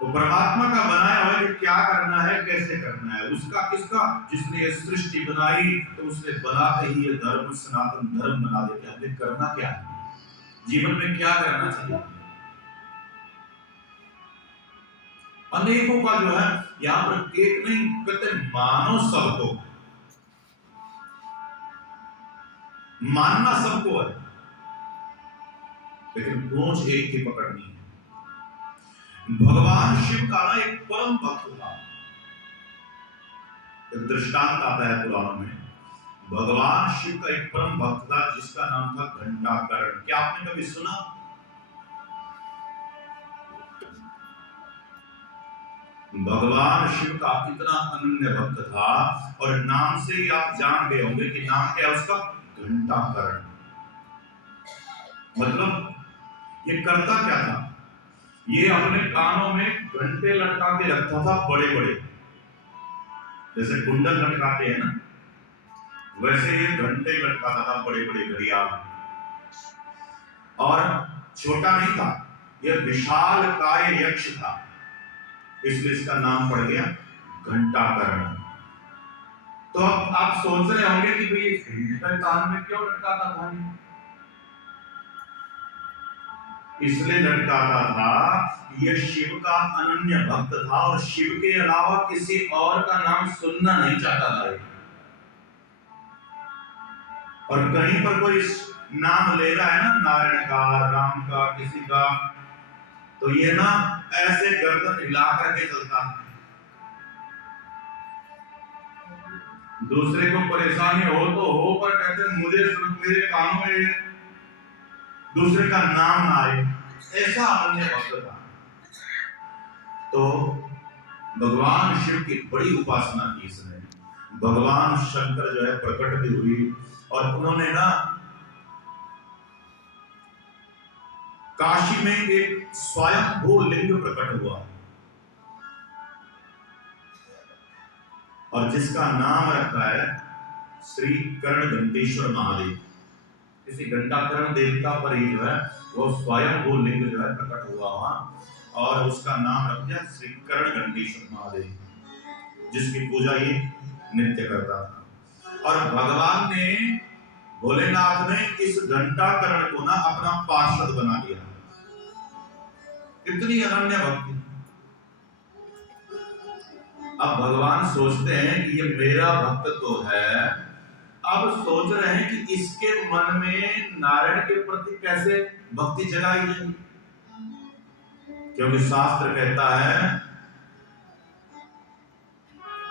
तो परमात्मा का बनाया हुआ कि क्या करना है, कैसे करना है, उसका किसका, जिसने ये सृष्टि बनाई तो उसने बनाते ही ये धर्म सनातन धर्म बना दिया। हमें करना क्या है, जीवन में क्या करना चाहिए। अनेकों का जो है यहाँ पर एक नहीं कहते, मानो सबको, मानना सबको है, लेकिन पूंछ एक ही पकड़नी है। भगवान शिव का ना एक परम भक्त था, एक दृष्टांत आता है पुराणों में। भगवान शिव का एक परम भक्त था जिसका नाम था घंटाकर्ण। क्या आपने कभी सुना? भगवान शिव का कितना अनन्य भक्त था, और नाम से ही आप जान गए होंगे कि नाम क्या है उसका, घंटाकर्ण। मतलब ये करता क्या था, ये अपने कानों में घंटे लटका के रखता था, बड़े बड़े, जैसे कुंडल लटकाते हैं ना, वैसे ये घंटे लटकाता था, बड़े बड़े घड़ियाल। और छोटा नहीं था, यह विशाल काय यक्ष था, इसलिए इसका नाम पड़ गया घंटाकर्ण। तो अब आप सोच रहे होंगे कि भाई घंटा कान में क्यों लटकाता था? इसलिए लटकाता था, यह शिव का अनन्य भक्त था और शिव के अलावा किसी और का नाम सुनना नहीं चाहता था। और कहीं पर कोई नाम ले रहा है ना, नारायण का, राम का, किसी का, तो ये ना ऐसे गर्दन हिला करके चलता है। दूसरे को परेशानी हो तो हो, पर कहते हैं मुझे मेरे कानों में दूसरे का नाम ना आए, ऐसा अनन्य भक्त था। तो भगवान शिव की बड़ी उपासना की इसने। भगवान शंकर जो है प्रकट भी हुई, और उन्होंने ना काशी में एक स्वयंभू लिंग प्रकट हुआ, और जिसका नाम रखा है श्री कर्ण घंटेश्वर महादेव। किसी घंटाकर्ण देवता पर ही जो है वो स्वयंभू लिंग जो है प्रकट हुआ वहां, और उसका नाम रख दिया श्री कर्ण घंटेश्वर महादेव, जिसकी पूजा ये नित्य करता था। और भगवान ने, भोलेनाथ ने इस घंटाकर्ण को ना अपना पार्षद बना लिया। कितनी अनन्य भक्ति। अब भगवान सोचते हैं कि ये मेरा भक्त तो है, अब सोच रहे हैं कि इसके मन में नारायण के प्रति कैसे भक्ति जगाई जाए, क्योंकि शास्त्र कहता है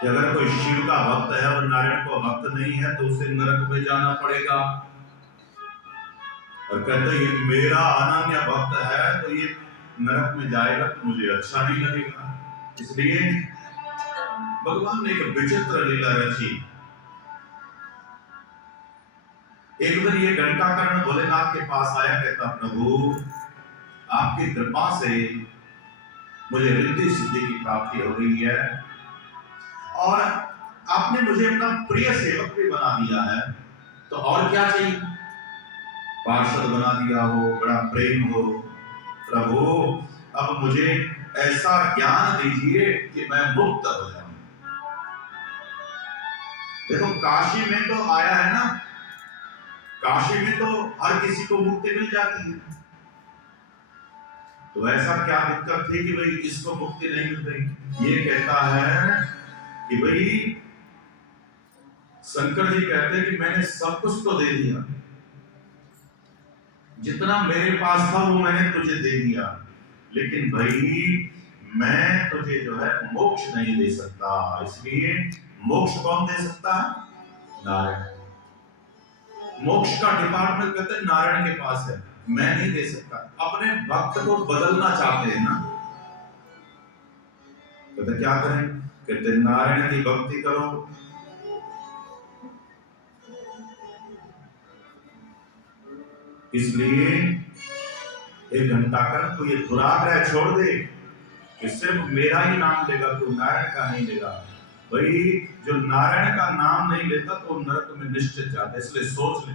कि अगर कोई शिव का भक्त है और नारायण को भक्त नहीं है तो उसे नरक में जाना पड़ेगा। और कहते ये मेरा अनन्य भक्त है तो ये नरक में जाएगा तो मुझे अच्छा नहीं लगेगा। इसलिए भगवान ने एक विचित्र लीला रची। एक दिन ये घंटाकर्ण भोलेनाथ के पास आया, कहता प्रभु आपकी कृपा से मुझे रिद्धि सिद्धि की प्राप्ति हो गई है, और आपने मुझे अपना प्रिय सेवक भी बना दिया है, तो और क्या चाहिए? पार्षद बना दिया हो, बड़ा प्रेम हो, प्रभु अब मुझे ऐसा ज्ञान दीजिए कि मैं मुक्त हो जाऊं। देखो काशी में तो आया है ना, काशी में तो हर किसी को मुक्ति मिल जाती है, तो ऐसा क्या दिक्कत थी कि भाई इसको मुक्ति नहीं मिल रही? ये कहता है कि भाई शंकर जी कहते हैं कि मैंने सब कुछ तो दे दिया, जितना मेरे पास था वो मैंने तुझे दे दिया, लेकिन भाई मैं तुझे जो है मोक्ष नहीं दे सकता। इसलिए मोक्ष कौन दे सकता है? नारायण। मोक्ष का डिपार्टमेंट कहते हैं नारायण के पास है, मैं नहीं दे सकता। अपने भक्त को बदलना चाहते हैं ना, कहते क्या करें? कहते नारायण की भक्ति करो, इसलिए एक घंटाकर्ण को ये दुराग्रह छोड़ दे कि सिर्फ मेरा ही नाम लेगा तो नारायण का नहीं लेगा। भाई जो नारायण का नाम नहीं लेता तो नरक में निश्चित जाता है, इसलिए सोच ले।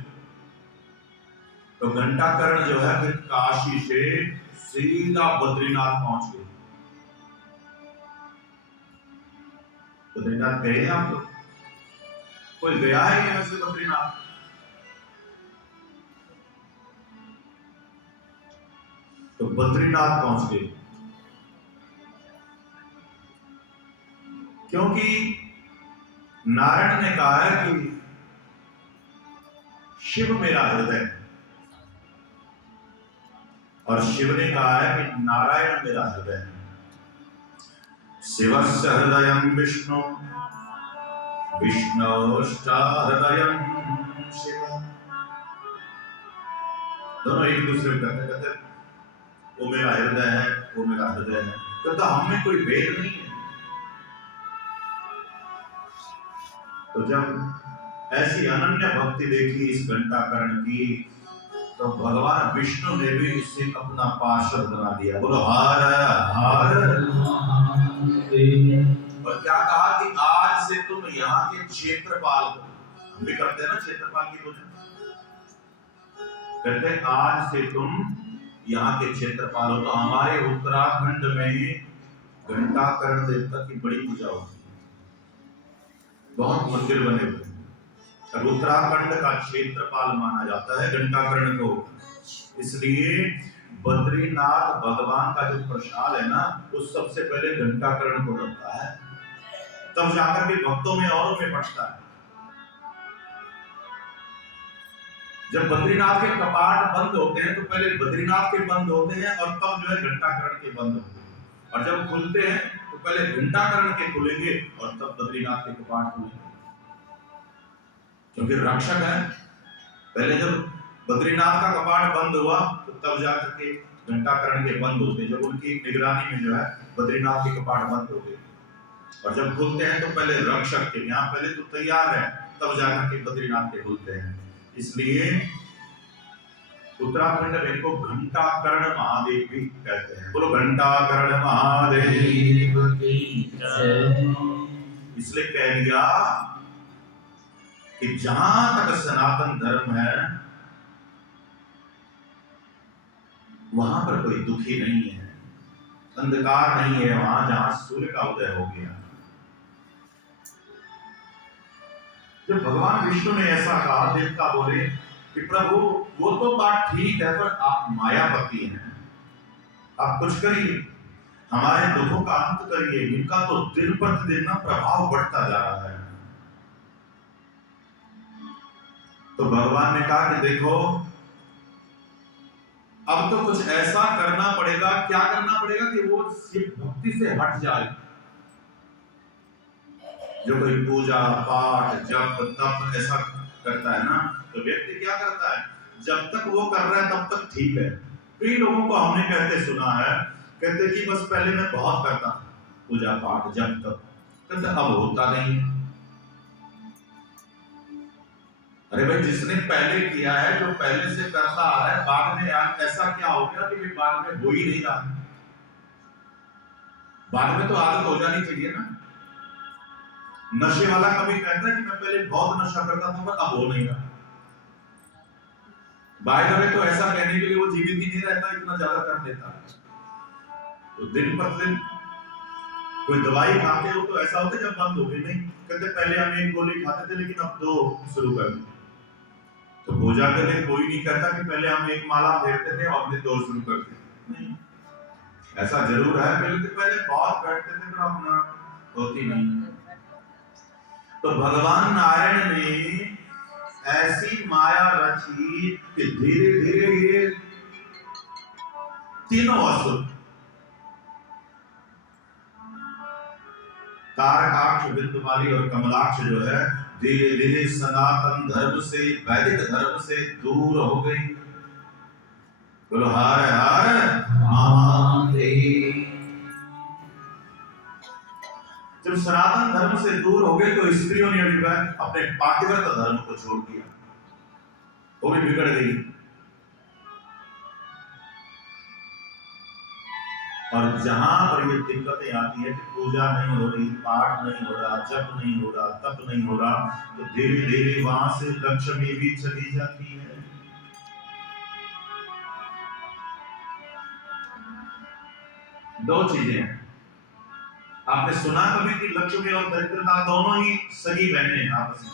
तो घंटाकर्ण जो है फिर काशी से सीधा बद्रीनाथ पहुंच गए। बद्रीनाथ गए हैं आप लोग? कोई गया है यहाँ से बद्रीनाथ? तो बद्रीनाथ पहुंच गए क्योंकि नारायण ने कहा है कि शिव मेरा हृदय, और शिव ने कहा है कि नारायण मेरा हृदय। शिवस्य हृदयं विष्णु, विष्णोश्च हृदयं शिव। दोनों एक दूसरे को कहते वो मेरा हृदय है, वो मेरा हृदय है। तो हम में कोई भेद नहीं है। तो जब ऐसी अनन्य भक्ति देखी इस घंटाकर्ण की, तो भगवान विष्णु ने भी इसे अपना पार्षद बना दिया। बोलो हर हर। और क्या कहा कि आज से तुम यहाँ के क्षेत्रपाल हो। हम भी करते हैं ना क्षेत्रपाल की पूजा, कहते हैं आज से तुम यहाँ के क्षेत्रपाल हो। तो हमारे उत्तराखंड में घंटाकर्ण देवता की बड़ी पूजा होती है, बहुत मंदिर बने हुए हैं। उत्तराखंड का क्षेत्रपाल माना जाता है घंटाकर्ण को। इसलिए बद्रीनाथ भगवान का जो प्रसाद है ना, वो सबसे पहले घंटाकर्ण को लगता है, तब जाकर के भक्तों में औरों में बढ़ता है। जब बद्रीनाथ के कपाट बंद होते हैं तो पहले बद्रीनाथ के बंद होते हैं और तब जो है घंटाकर्ण के बंद होते हैं। और जब खुलते हैं तो पहले घंटाकर्ण के खुलेंगे और तब बद्रीनाथ के कपाट खुलेंगे, क्योंकि रक्षक है। पहले जब बद्रीनाथ का कपाट बंद हुआ तो तब जाकर के घंटाकर्ण के बंद होते। जब उनकी निगरानी में जो है बद्रीनाथ के कपाट बंद हो गए, और जब खुलते हैं तो पहले रक्षक के यहाँ पहले तो तैयार है, तब जाकर के बद्रीनाथ के खुलते हैं। इसलिए उत्तराखंड में इनको घंटाकर्ण महादेव भी कहते हैं। बोलो घंटाकर्ण महादेव की जय। इसलिए कह दिया कि जहां तक सनातन धर्म है वहां पर कोई दुखी नहीं है, अंधकार नहीं है वहां जहां सूर्य का उदय हो गया। जब भगवान विष्णु ने ऐसा कहा, देवता बोले कि प्रभु वो तो बात ठीक है, पर आप मायापति हैं, आप कुछ करिए, हमारे दुखों का अंत करिए, इनका तो दिन प्रतिदिन ना प्रभाव बढ़ता जा रहा है। तो भगवान ने कहा कि देखो अब तो कुछ ऐसा करना पड़ेगा। क्या करना पड़ेगा कि वो शिव भक्ति से हट जाए। जो कोई पूजा पाठ जप तप ऐसा करता है ना, तो व्यक्ति क्या करता है, जब तक वो कर रहा है तब तक ठीक है। कई लोगों को हमने कहते सुना है, कहते कि बस पहले मैं बहुत करता पूजा पाठ जप तप, कहते अब होता नहीं। अरे भाई, जिसने पहले किया है, जो पहले से करता आ रहा है, बाद में यार ऐसा क्या हो गया कि बाद में हो ही नहीं रहा। बाद में तो आदत हो जानी चाहिए ना। नशे वाला कभी कहता है कि मैं पहले बहुत नशा करता था पर अब हो नहीं रहा। बाय द वे तो ऐसा कहने के लिए वो जीवित ही नहीं रहता, इतना ज्यादा कर देता है। तो दिन पर दिन कोई दवाई खाते हो तो ऐसा होता है जब बंद हो गई, नहीं कहते पहले हम एक गोली खाते थे लेकिन अब 2 शुरू कर दी। तो पूजा के लिए कोई नहीं कहता कि पहले हम एक माला फेरते थे और हमने 2 शुरू कर दी। नहीं, ऐसा जरूर है पहले बहुत बैठते थे पर अपना होती नहीं। तो भगवान नारायण ने ऐसी माया रची कि धीरे धीरे ये तीनों असुर, तारकाक्ष, बिंदुमाली और कमलाक्ष जो है, धीरे धीरे सनातन धर्म से, वैदिक धर्म से दूर हो गई। बोलो हर हर महादेव। जब सनातन धर्म से दूर हो गए तो स्त्रियों ने भी अपने पातिव्रत धर्म को छोड़ दिया, वो भी बिगड़ गई। और जहां पर ये दिक्कतें आती है कि पूजा नहीं हो रही, पाठ नहीं हो रहा, जप नहीं हो रहा, तप नहीं हो रहा, तो धीरे धीरे वहां से लक्ष्मी भी चली जाती है। दो चीजें हैं, आपने सुना कभी कि लक्ष्मी और दरिद्रता दोनों ही सगी बहनें हैं आपस में,